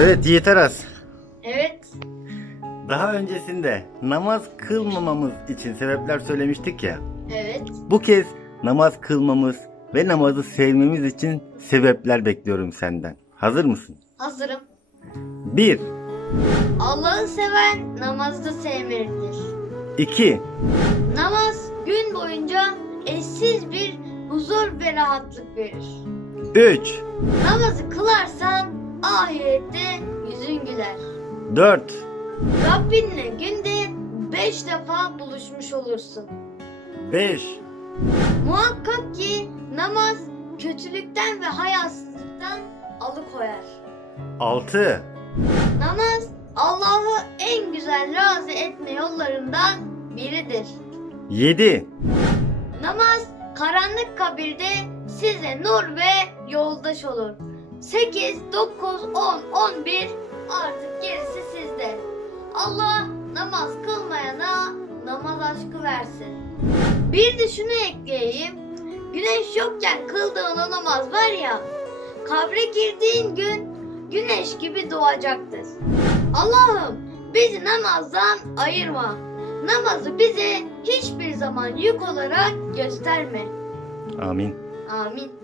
Evet Yiğit Aras. Evet. Daha öncesinde namaz kılmamamız için sebepler söylemiştik ya. Evet. Bu kez namaz kılmamız ve namazı sevmemiz için sebepler bekliyorum senden. Hazır mısın? Hazırım. 1, Allah'ı seven namazı sevmelidir. 2, Namaz gün boyunca eşsiz bir huzur ve rahatlık verir. 3, Namazı kılarsan ahirette yüzün güler. 4, Rabbinle günde beş defa buluşmuş olursun. 5, Muhakkak ki namaz kötülükten ve hayasızlıktan alıkoyar. 6, Namaz Allah'ı en güzel razı etme yollarından biridir. 7, Namaz karanlık kabirde size nur ve yoldaş olur. 8, 9, 10, 11 artık gerisi sizde. Allah namaz kılmayana namaz aşkı versin. Bir de şunu ekleyeyim. Güneş yokken kıldığın o namaz var ya, kabre girdiğin gün güneş gibi doğacaktır. Allah'ım bizi namazdan ayırma. Namazı bize hiçbir zaman yük olarak gösterme. Amin. Amin.